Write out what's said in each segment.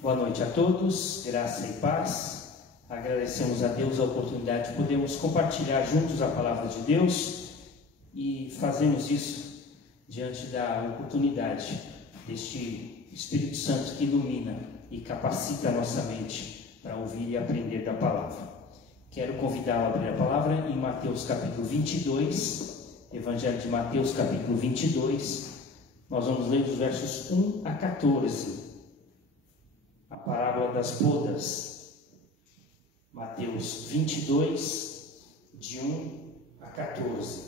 Boa noite a todos, graça e paz. Agradecemos a Deus a oportunidade de podermos compartilhar juntos a palavra de Deus e fazemos isso diante da oportunidade deste Espírito Santo que ilumina e capacita a nossa mente para ouvir e aprender da palavra. Quero convidá-lo a abrir a palavra em Mateus capítulo 22, Evangelho de Mateus capítulo 22. Nós vamos ler os versos 1 a 14. A parábola das bodas, Mateus 22, de 1 a 14.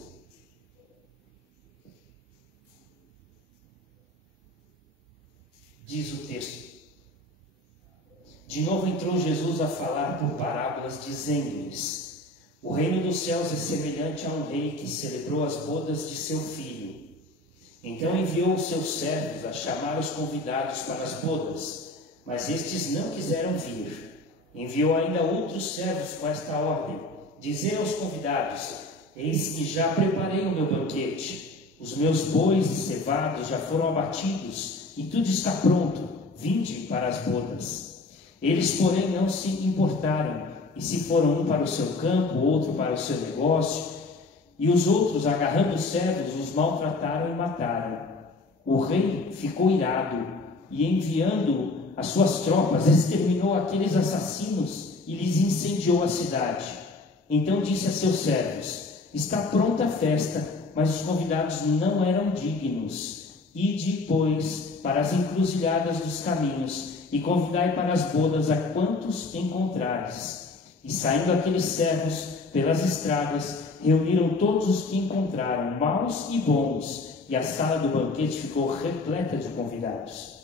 Diz o texto: De novo entrou Jesus a falar por parábolas, dizendo-lhes: O reino dos céus é semelhante a um rei que celebrou as bodas de seu filho. Então enviou os seus servos a chamar os convidados para as bodas, mas estes não quiseram vir. Enviou ainda outros servos com esta ordem: Dizei aos convidados: Eis que já preparei o meu banquete. Os meus bois e cevados já foram abatidos, e tudo está pronto. Vinde para as bodas. Eles, porém, não se importaram, e se foram um para o seu campo, outro para o seu negócio. E os outros, agarrando os servos, os maltrataram e mataram. O rei ficou irado, e enviando as suas tropas, exterminou aqueles assassinos e lhes incendiou a cidade. Então disse a seus servos: Está pronta a festa, mas os convidados não eram dignos. Ide, pois, para as encruzilhadas dos caminhos, e convidai para as bodas a quantos encontrares. E saindo aqueles servos pelas estradas, reuniram todos os que encontraram, maus e bons, e a sala do banquete ficou repleta de convidados.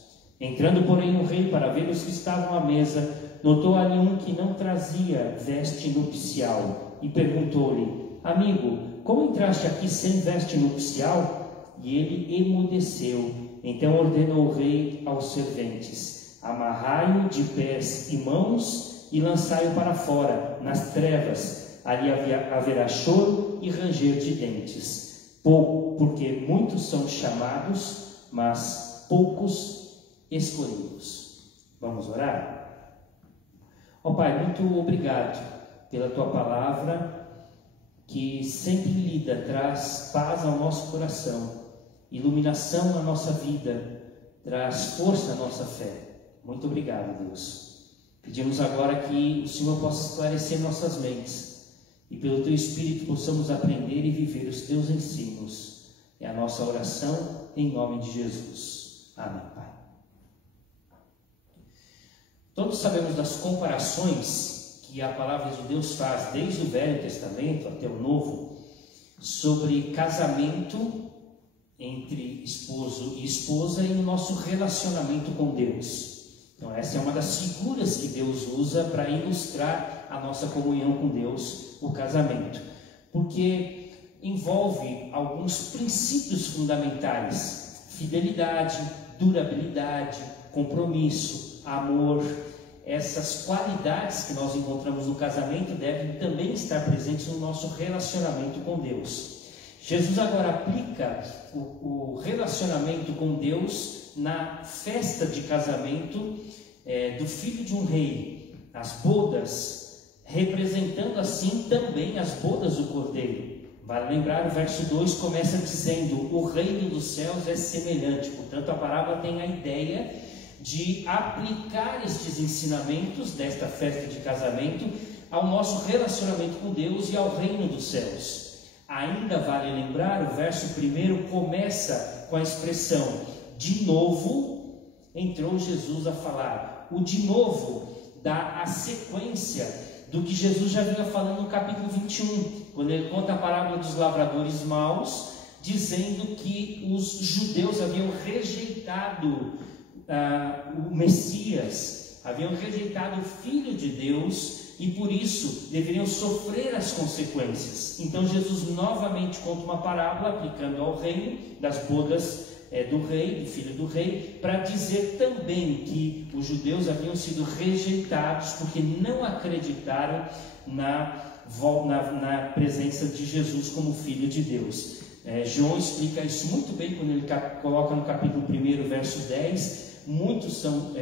Entrando, porém, o rei para ver os que estavam à mesa, notou ali um que não trazia veste nupcial, e perguntou-lhe: Amigo, como entraste aqui sem veste nupcial? E ele emudeceu. Então ordenou o rei aos serventes: Amarrai-o de pés e mãos e lançai-o para fora, nas trevas. Ali haverá choro e ranger de dentes, porque muitos são chamados, mas poucos escolhidos. Vamos orar? Ó Pai, muito obrigado pela Tua palavra, que sempre lida, traz paz ao nosso coração, iluminação na nossa vida, traz força à nossa fé. Muito obrigado, Deus. Pedimos agora que o Senhor possa esclarecer nossas mentes, e pelo Teu Espírito possamos aprender e viver os Teus ensinos. É a nossa oração em nome de Jesus. Amém, Pai. Todos sabemos das comparações que a palavra de Deus faz, desde o Velho Testamento até o Novo, sobre casamento entre esposo e esposa e o nosso relacionamento com Deus. Então essa é uma das figuras que Deus usa para ilustrar a nossa comunhão com Deus, o casamento, porque envolve alguns princípios fundamentais: fidelidade, durabilidade, compromisso, amor. Essas qualidades que nós encontramos no casamento devem também estar presentes no nosso relacionamento com Deus. Jesus agora aplica o relacionamento com Deus na festa de casamento do filho de um rei, as bodas, representando assim também as bodas do Cordeiro. Vale lembrar, o verso 2 começa dizendo: o reino dos céus é semelhante. Portanto, a parábola tem a ideia de aplicar estes ensinamentos desta festa de casamento ao nosso relacionamento com Deus e ao reino dos céus. Ainda vale lembrar, o verso 1 começa com a expressão: de novo entrou Jesus a falar. O de novo dá a sequência do que Jesus já vinha falando no capítulo 21, quando ele conta a parábola dos lavradores maus, dizendo que os judeus haviam rejeitado o Messias, haviam rejeitado o Filho de Deus e por isso deveriam sofrer as consequências. Então Jesus novamente conta uma parábola aplicando ao reino das bodas do rei, do filho do rei, para dizer também que os judeus haviam sido rejeitados porque não acreditaram na presença de Jesus como Filho de Deus. João explica isso muito bem quando ele coloca no capítulo 1, verso 10, muitos são...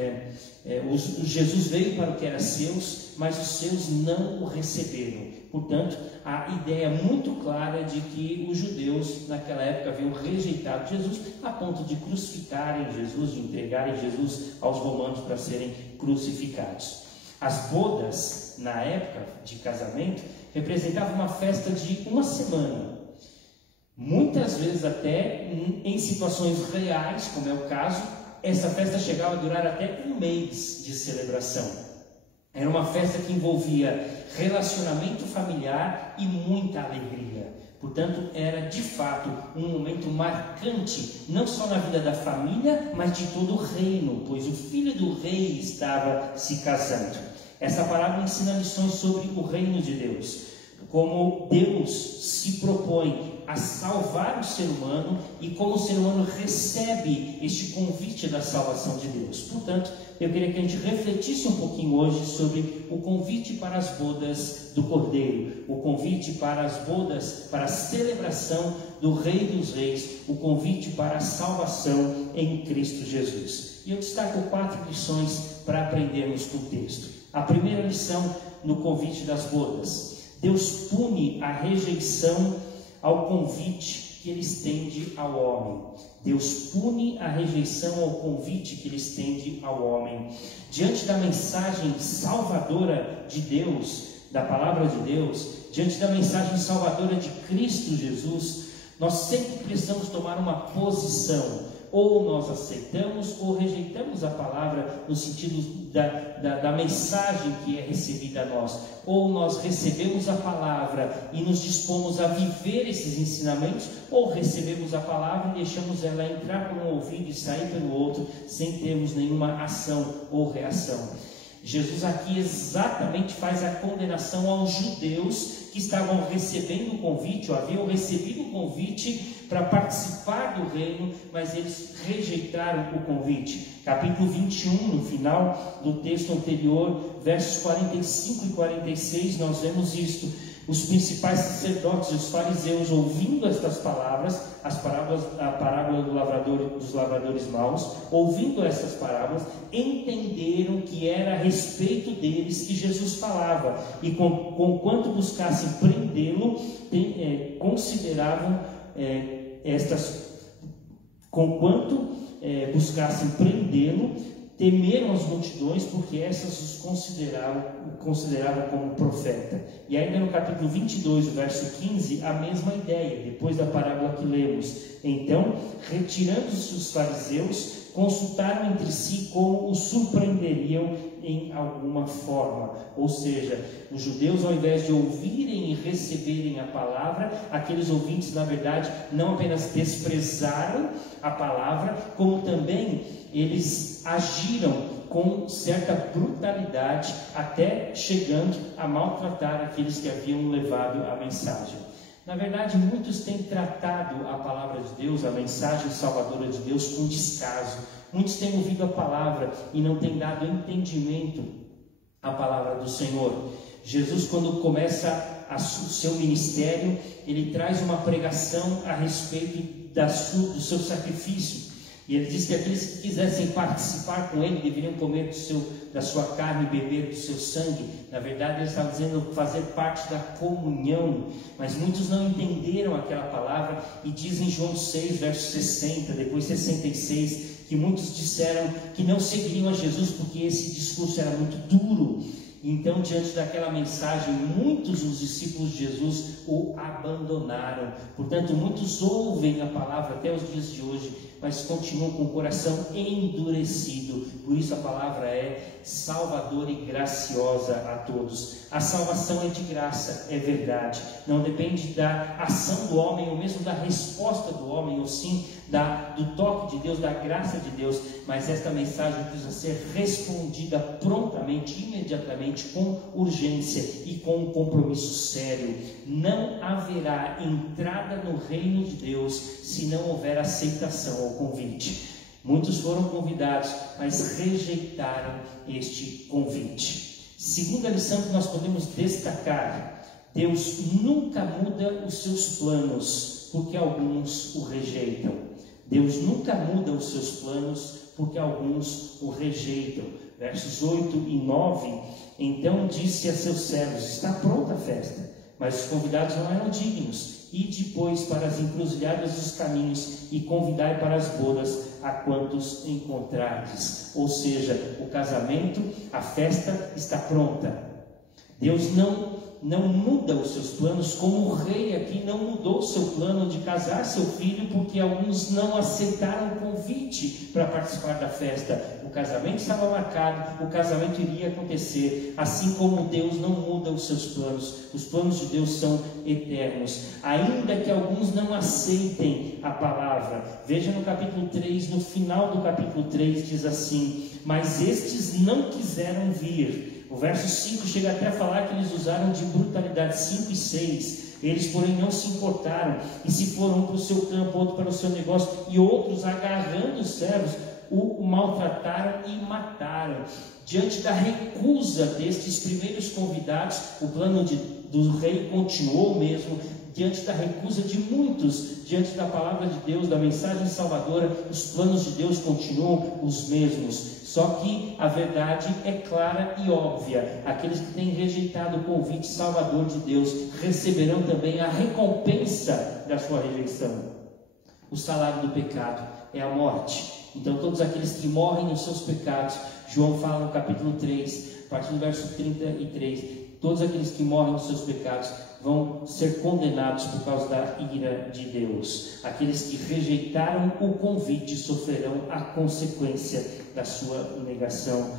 Jesus veio para o que era seus, mas os seus não o receberam. Portanto, a ideia muito clara de que os judeus naquela época haviam rejeitado Jesus a ponto de crucificarem Jesus, de entregarem Jesus aos romanos para serem crucificados. As bodas, na época de casamento, representavam uma festa de uma semana. Muitas vezes até em situações reais, como é o caso, essa festa chegava a durar até um mês de celebração. Era uma festa que envolvia relacionamento familiar e muita alegria. Portanto, era de fato um momento marcante, não só na vida da família, mas de todo o reino, pois o filho do rei estava se casando. Essa parábola ensina lições sobre o reino de Deus, como Deus se propõe a salvar o ser humano e como o ser humano recebe este convite da salvação de Deus. Portanto, eu queria que a gente refletisse um pouquinho hoje sobre o convite para as bodas do Cordeiro, o convite para as bodas, para a celebração do Rei dos Reis, o convite para a salvação em Cristo Jesus. E eu destaco 4 lições para aprendermos com o texto. A primeira lição no convite das bodas: Deus pune a rejeição ao convite que Ele estende ao homem. Deus pune a rejeição ao convite que Ele estende ao homem. Diante da mensagem salvadora de Deus, da palavra de Deus, diante da mensagem salvadora de Cristo Jesus, nós sempre precisamos tomar uma posição. Ou nós aceitamos ou rejeitamos a palavra no sentido da mensagem que é recebida a nós. Ou nós recebemos a palavra e nos dispomos a viver esses ensinamentos, ou recebemos a palavra e deixamos ela entrar por um ouvido e sair pelo outro, sem termos nenhuma ação ou reação. Jesus aqui exatamente faz a condenação aos judeus que estavam recebendo o convite, ou haviam recebido o convite para participar do reino, mas eles rejeitaram o convite. Capítulo 21, no final do texto anterior, versos 45 e 46, nós vemos isto. Os principais sacerdotes e os fariseus, ouvindo estas palavras, a parábola dos lavradores maus, ouvindo estas parábolas, entenderam que era a respeito deles que Jesus falava, e conquanto buscassem prendê-lo, temeram as multidões, porque essas os consideravam como profeta. E ainda no capítulo 22, o verso 15, a mesma ideia, depois da parábola que lemos. Então, retirando-se os fariseus, consultaram entre si como o surpreenderiam em alguma forma. Ou seja, os judeus, ao invés de ouvirem e receberem a palavra, aqueles ouvintes, na verdade, não apenas desprezaram a palavra, como também eles agiram com certa brutalidade, até chegando a maltratar aqueles que haviam levado a mensagem. Na verdade, muitos têm tratado a palavra de Deus, a mensagem salvadora de Deus, com descaso. Muitos têm ouvido a palavra e não têm dado entendimento à palavra do Senhor. Jesus, quando começa o seu ministério, ele traz uma pregação a respeito do seu sacrifício. E ele diz que aqueles que quisessem participar com ele deveriam comer da sua carne e beber do seu sangue. Na verdade, ele estava dizendo fazer parte da comunhão. Mas muitos não entenderam aquela palavra e dizem em João 6, verso 60, depois 66, que muitos disseram que não seguiriam a Jesus porque esse discurso era muito duro. Então, diante daquela mensagem, muitos dos discípulos de Jesus o abandonaram. Portanto, muitos ouvem a palavra até os dias de hoje, mas continuam com o coração endurecido. Por isso a palavra é salvadora e graciosa a todos. A salvação é de graça, é verdade. Não depende da ação do homem, ou mesmo da resposta do homem, ou sim do toque de Deus, da graça de Deus. Mas esta mensagem precisa ser respondida prontamente, imediatamente, com urgência e com um compromisso sério. Não haverá entrada no reino de Deus se não houver aceitação ao convite. Muitos foram convidados, mas rejeitaram este convite. Segunda lição que nós podemos destacar: Deus nunca muda os seus planos, porque alguns o rejeitam. Deus nunca muda os seus planos, porque alguns o rejeitam. Versos 8 e 9, então disse a seus servos: está pronta a festa, mas os convidados não eram dignos. Ide, pois, para as encruzilhadas dos caminhos e convidai para as bodas a quantos encontrardes. Ou seja, o casamento, a festa está pronta. Deus não muda os seus planos, como o rei aqui não mudou o seu plano de casar seu filho, porque alguns não aceitaram o convite para participar da festa. O casamento estava marcado, o casamento iria acontecer, assim como Deus não muda os seus planos. Os planos de Deus são eternos, ainda que alguns não aceitem a palavra. Veja no capítulo 3, no final do capítulo 3 diz assim: mas estes não quiseram vir. O verso 5 chega até a falar que eles usaram de brutalidade. 5 e 6, eles porém não se importaram, e se foram um para o seu campo, outro para o seu negócio, e outros, agarrando os servos, o maltrataram e mataram. Diante da recusa destes primeiros convidados, o plano do rei continuou mesmo. Diante da recusa de muitos, diante da palavra de Deus, da mensagem salvadora, os planos de Deus continuam os mesmos. Só que a verdade é clara e óbvia: aqueles que têm rejeitado o convite salvador de Deus receberão também a recompensa da sua rejeição. O salário do pecado é a morte. Então todos aqueles que morrem nos seus pecados, João fala no capítulo 3, a partir do verso 33, todos aqueles que morrem nos seus pecados vão ser condenados por causa da ira de Deus. Aqueles que rejeitaram o convite sofrerão a consequência da sua negação,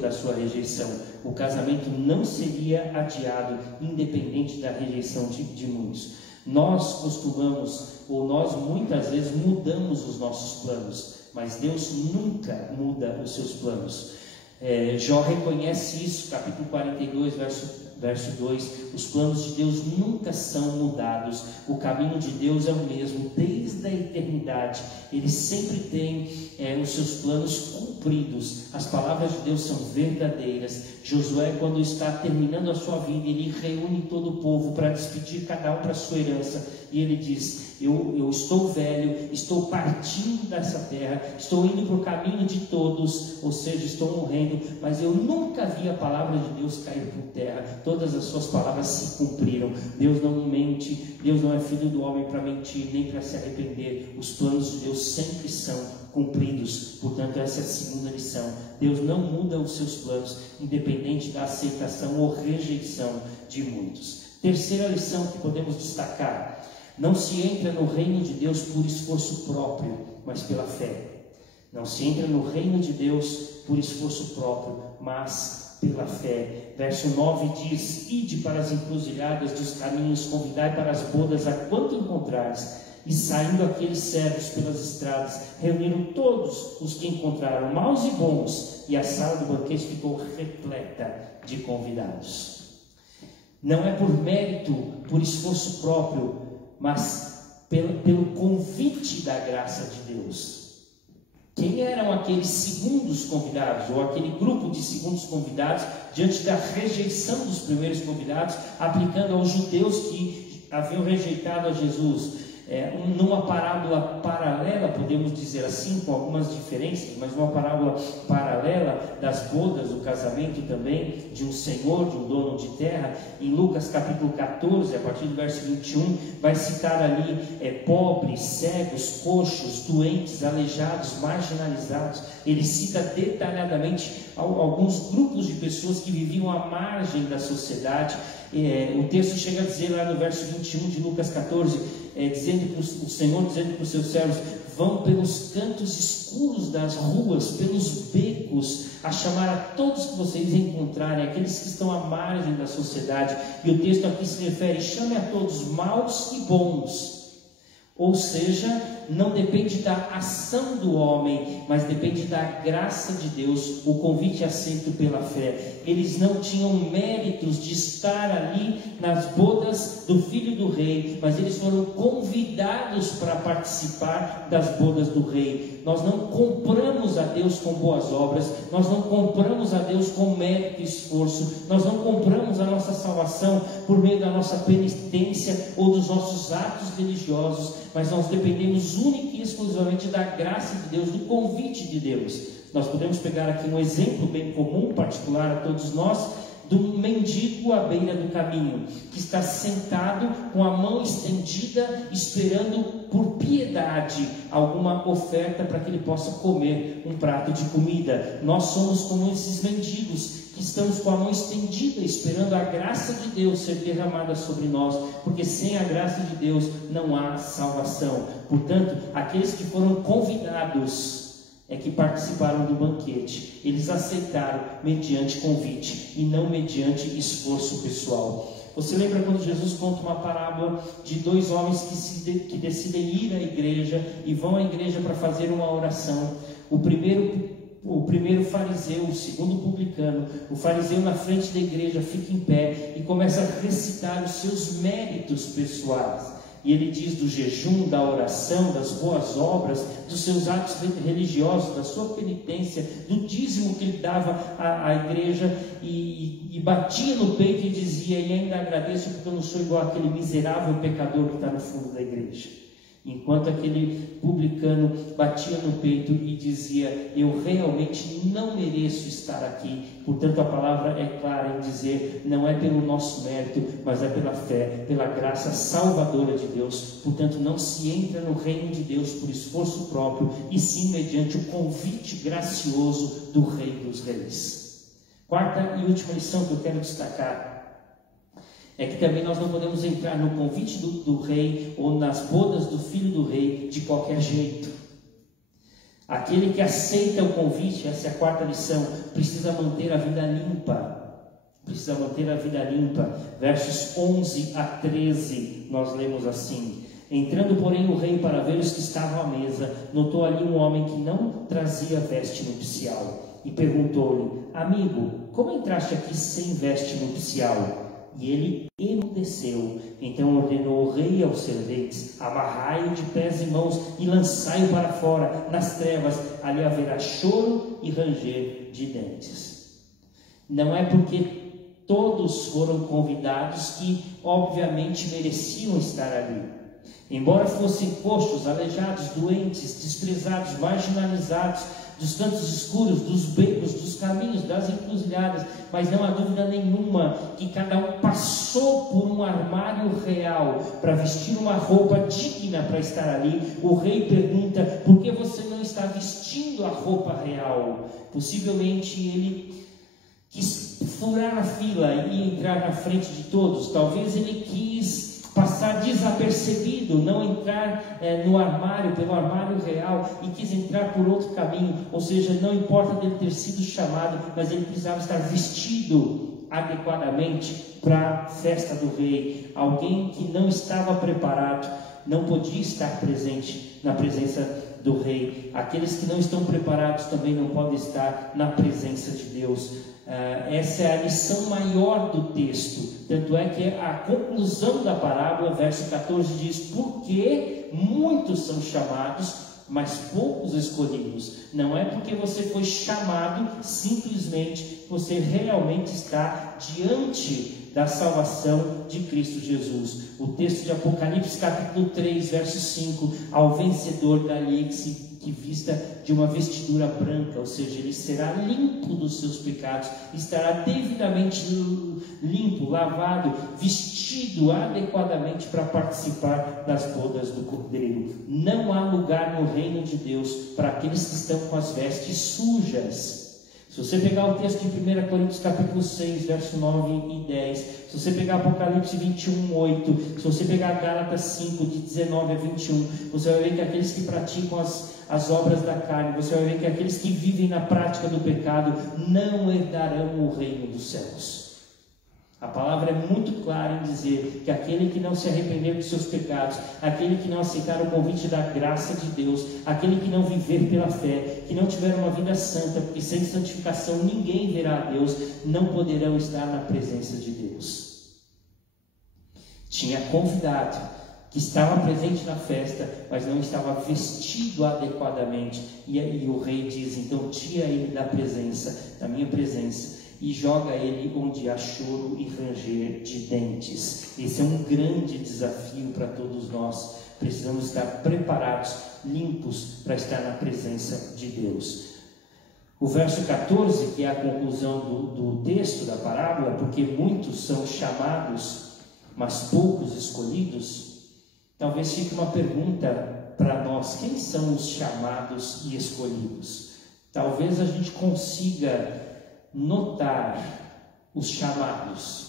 da sua rejeição. O casamento não seria adiado, independente da rejeição de muitos. Nós costumamos, ou nós muitas vezes mudamos os nossos planos, mas Deus nunca muda os seus planos. Jó reconhece isso, capítulo 42, verso 2, os planos de Deus nunca são mudados, o caminho de Deus é o mesmo, desde a eternidade, Ele sempre tem os seus planos cumpridos. As palavras de Deus são verdadeiras. Josué, quando está terminando a sua vida, ele reúne todo o povo para despedir cada um para a sua herança, e ele diz: eu estou velho, estou partindo dessa terra, estou indo para o caminho de todos, ou seja, estou morrendo, mas eu nunca vi a palavra de Deus cair por terra. Todas as suas palavras se cumpriram. Deus não mente, Deus não é filho do homem para mentir, nem para se arrepender. Os planos de Deus sempre são cumpridos. Portanto, essa é a segunda lição: Deus não muda os seus planos, independente da aceitação ou rejeição de muitos. Terceira lição que podemos destacar: não se entra no reino de Deus por esforço próprio, mas pela fé. Não se entra no reino de Deus por esforço próprio, mas pela fé. Verso 9 diz: ide para as encruzilhadas dos caminhos, convidai para as bodas a quanto encontrares. E saindo aqueles servos pelas estradas, reuniram todos os que encontraram, maus e bons, e a sala do banquete ficou repleta de convidados. Não é por mérito, por esforço próprio, mas pelo convite da graça de Deus. Quem eram aqueles segundos convidados, ou aquele grupo de segundos convidados, diante da rejeição dos primeiros convidados, aplicando aos judeus que haviam rejeitado a Jesus? Numa parábola paralela, podemos dizer assim, com algumas diferenças, mas uma parábola paralela das bodas, do casamento também, de um senhor, de um dono de terra. Em Lucas capítulo 14, a partir do verso 21, vai citar ali pobres, cegos, coxos, doentes, aleijados, marginalizados. Ele cita detalhadamente alguns grupos de pessoas que viviam à margem da sociedade. O texto chega a dizer lá no verso 21 de Lucas 14, o Senhor dizendo para os seus servos: vão pelos cantos escuros das ruas, pelos becos, a chamar a todos que vocês encontrarem, aqueles que estão à margem da sociedade. E o texto aqui se refere: chame a todos, maus e bons. Ou seja, não depende da ação do homem, mas depende da graça de Deus, o convite aceito pela fé. Eles não tinham méritos de estar ali nas bodas do filho do rei, mas eles foram convidados para participar das bodas do rei. Nós não compramos a Deus com boas obras, nós não compramos a Deus com mérito e esforço, nós não compramos a nossa salvação por meio da nossa penitência ou dos nossos atos religiosos, mas nós dependemos única e exclusivamente da graça de Deus, do convite de Deus. Nós podemos pegar aqui um exemplo bem comum, particular a todos nós, do mendigo à beira do caminho, que está sentado com a mão estendida, esperando por piedade alguma oferta para que ele possa comer um prato de comida. Nós somos como esses mendigos, que estamos com a mão estendida, esperando a graça de Deus ser derramada sobre nós, porque sem a graça de Deus não há salvação. Portanto, aqueles que foram convidados é que participaram do banquete. Eles aceitaram mediante convite e não mediante esforço pessoal. Você lembra quando Jesus conta uma parábola de dois homens que decidem ir à igreja e vão à igreja para fazer uma oração? O primeiro fariseu, o segundo publicano. O fariseu na frente da igreja fica em pé e começa a recitar os seus méritos pessoais. E ele diz do jejum, da oração, das boas obras, dos seus atos religiosos, da sua penitência, do dízimo que ele dava à igreja, e batia no peito e dizia: e ainda agradeço porque eu não sou igual àquele miserável pecador que está no fundo da igreja. Enquanto aquele publicano batia no peito e dizia: eu realmente não mereço estar aqui. Portanto, a palavra é clara em dizer: não é pelo nosso mérito, mas é pela fé, pela graça salvadora de Deus. Portanto, não se entra no reino de Deus por esforço próprio, e sim mediante o convite gracioso do Rei dos Reis. Quarta e última lição que eu quero destacar é que também nós não podemos entrar no convite do rei ou nas bodas do filho do rei de qualquer jeito. Aquele que aceita o convite, essa é a quarta lição, precisa manter a vida limpa. Precisa manter a vida limpa. Versos 11 a 13, nós lemos assim: entrando, porém, o rei para ver os que estavam à mesa, notou ali um homem que não trazia veste nupcial e perguntou-lhe: amigo, como entraste aqui sem veste nupcial? E ele emudeceu. Então ordenou o rei aos serventes: amarrai-o de pés e mãos e lançai-o para fora, nas trevas, ali haverá choro e ranger de dentes. Não é porque todos foram convidados que obviamente mereciam estar ali. Embora fossem coxos, aleijados, doentes, desprezados, marginalizados, dos cantos escuros, dos becos, dos caminhos, das encruzilhadas, mas não há dúvida nenhuma que cada um passou por um armário real para vestir uma roupa digna para estar ali. O rei pergunta: por que você não está vestindo a roupa real? Possivelmente ele quis furar a fila e entrar na frente de todos. Talvez ele quis passar desapercebido, não entrar no armário, pelo armário real, e quis entrar por outro caminho. Ou seja, não importa dele ter sido chamado, mas ele precisava estar vestido adequadamente para a festa do rei. Alguém que não estava preparado não podia estar presente na presença do rei. Aqueles que não estão preparados também não podem estar na presença de Deus. Essa é a lição maior do texto. Tanto é que a conclusão da parábola, verso 14, diz: porque muitos são chamados, mas poucos escolhidos. Não é porque você foi chamado simplesmente você realmente está diante da salvação de Cristo Jesus. O texto de Apocalipse capítulo 3, verso 5: ao vencedor dali que vista de uma vestidura branca, ou seja, ele será limpo dos seus pecados, estará devidamente limpo, lavado, vestido adequadamente para participar das bodas do Cordeiro. Não há lugar no reino de Deus para aqueles que estão com as vestes sujas. Se você pegar o texto de 1 Coríntios capítulo 6, verso 9 e 10, se você pegar Apocalipse 21, 8, se você pegar Gálatas 5, de 19 a 21, você vai ver que aqueles que praticam as obras da carne, você vai ver que aqueles que vivem na prática do pecado não herdarão o reino dos céus. A palavra é muito clara em dizer que aquele que não se arrepender dos seus pecados, aquele que não aceitar o convite da graça de Deus, aquele que não viver pela fé, que não tiver uma vida santa, porque sem santificação ninguém verá a Deus, não poderão estar na presença de Deus. Tinha convidado que estava presente na festa, mas não estava vestido adequadamente, e o rei diz: então tira ele da minha presença. e joga ele onde há choro e ranger de dentes. Esse é um grande desafio para todos nós. Precisamos estar preparados, limpos, para estar na presença de Deus. O verso 14, que é a conclusão do texto da parábola, porque muitos são chamados, mas poucos escolhidos, talvez fique uma pergunta para nós: quem são os chamados e escolhidos? Talvez a gente consiga notar os chamados,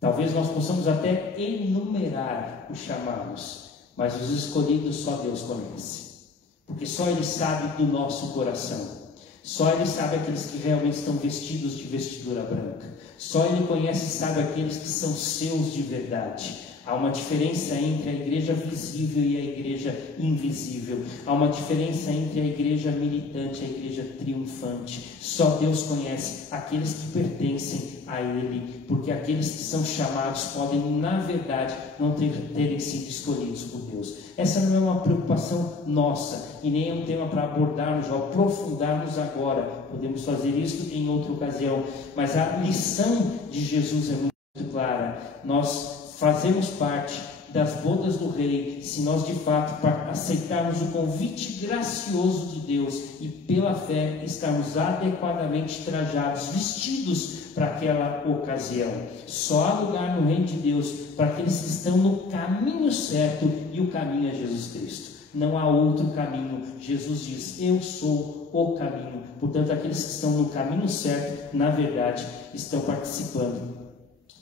talvez nós possamos até enumerar os chamados, mas os escolhidos só Deus conhece, porque só Ele sabe do nosso coração. Só Ele sabe aqueles que realmente estão vestidos de vestidura branca. Só Ele conhece e sabe aqueles que são seus de verdade. Há uma diferença entre a igreja visível e a igreja invisível. Há uma diferença entre a igreja militante e a igreja triunfante. Só Deus conhece aqueles que pertencem a Ele, porque aqueles que são chamados podem, na verdade, não terem sido escolhidos por Deus. Essa não é uma preocupação nossa e nem é um tema para abordarmos ou aprofundarmos agora. Podemos fazer isso em outra ocasião, mas a lição de Jesus é muito clara. Nós fazemos parte das bodas do Rei se nós de fato aceitarmos o convite gracioso de Deus e pela fé estarmos adequadamente trajados, vestidos para aquela ocasião. Só há lugar no reino de Deus para aqueles que estão no caminho certo, e o caminho é Jesus Cristo. Não há outro caminho. Jesus diz: eu sou o caminho. Portanto, aqueles que estão no caminho certo, na verdade, estão participando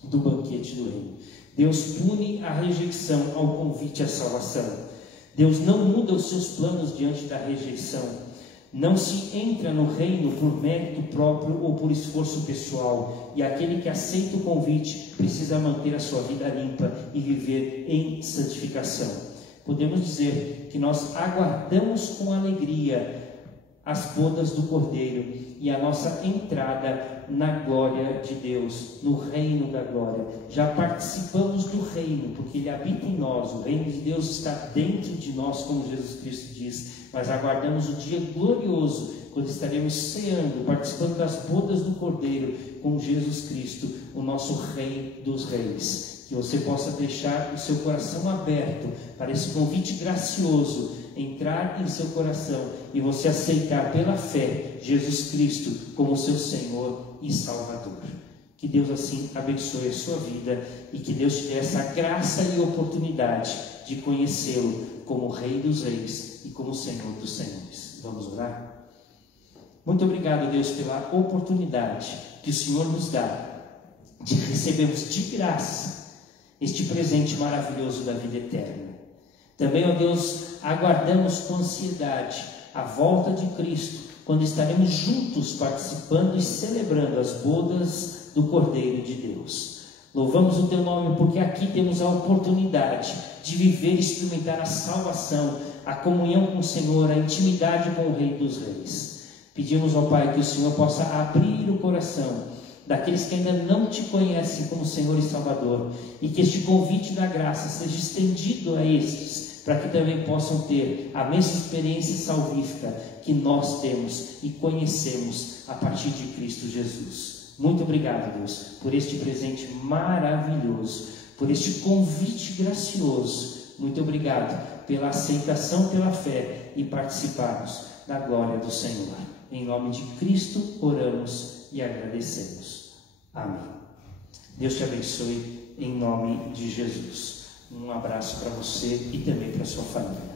do banquete do reino. Deus pune a rejeição ao convite à salvação. Deus não muda os seus planos diante da rejeição. Não se entra no reino por mérito próprio ou por esforço pessoal. E aquele que aceita o convite precisa manter a sua vida limpa e viver em santificação. Podemos dizer que nós aguardamos com alegria as bodas do Cordeiro e a nossa entrada na glória de Deus, no reino da glória. Já participamos do reino, porque Ele habita em nós. O reino de Deus está dentro de nós, como Jesus Cristo diz. Mas aguardamos o dia glorioso, quando estaremos ceando, participando das bodas do Cordeiro com Jesus Cristo, o nosso Rei dos Reis. Que você possa deixar o seu coração aberto para esse convite gracioso entrar em seu coração e você aceitar pela fé Jesus Cristo como seu Senhor e Salvador. Que Deus assim abençoe a sua vida e que Deus te dê essa graça e oportunidade de conhecê-lo como Rei dos Reis e como Senhor dos Senhores. Vamos orar? Muito obrigado, Deus, pela oportunidade que o Senhor nos dá de recebermos de graça este presente maravilhoso da vida eterna. Também, ó Deus, aguardamos com ansiedade a volta de Cristo, quando estaremos juntos participando e celebrando as bodas do Cordeiro de Deus. Louvamos o Teu nome porque aqui temos a oportunidade de viver e experimentar a salvação, a comunhão com o Senhor, a intimidade com o Rei dos Reis. Pedimos ao Pai que o Senhor possa abrir o coração daqueles que ainda não Te conhecem como Senhor e Salvador, e que este convite da graça seja estendido a estes, para que também possam ter a mesma experiência salvífica que nós temos e conhecemos a partir de Cristo Jesus. Muito obrigado, Deus, por este presente maravilhoso, por este convite gracioso. Muito obrigado pela aceitação pela fé e participarmos da glória do Senhor. Em nome de Cristo oramos e agradecemos. Amém. Deus te abençoe em nome de Jesus. Um abraço para você e também para sua família.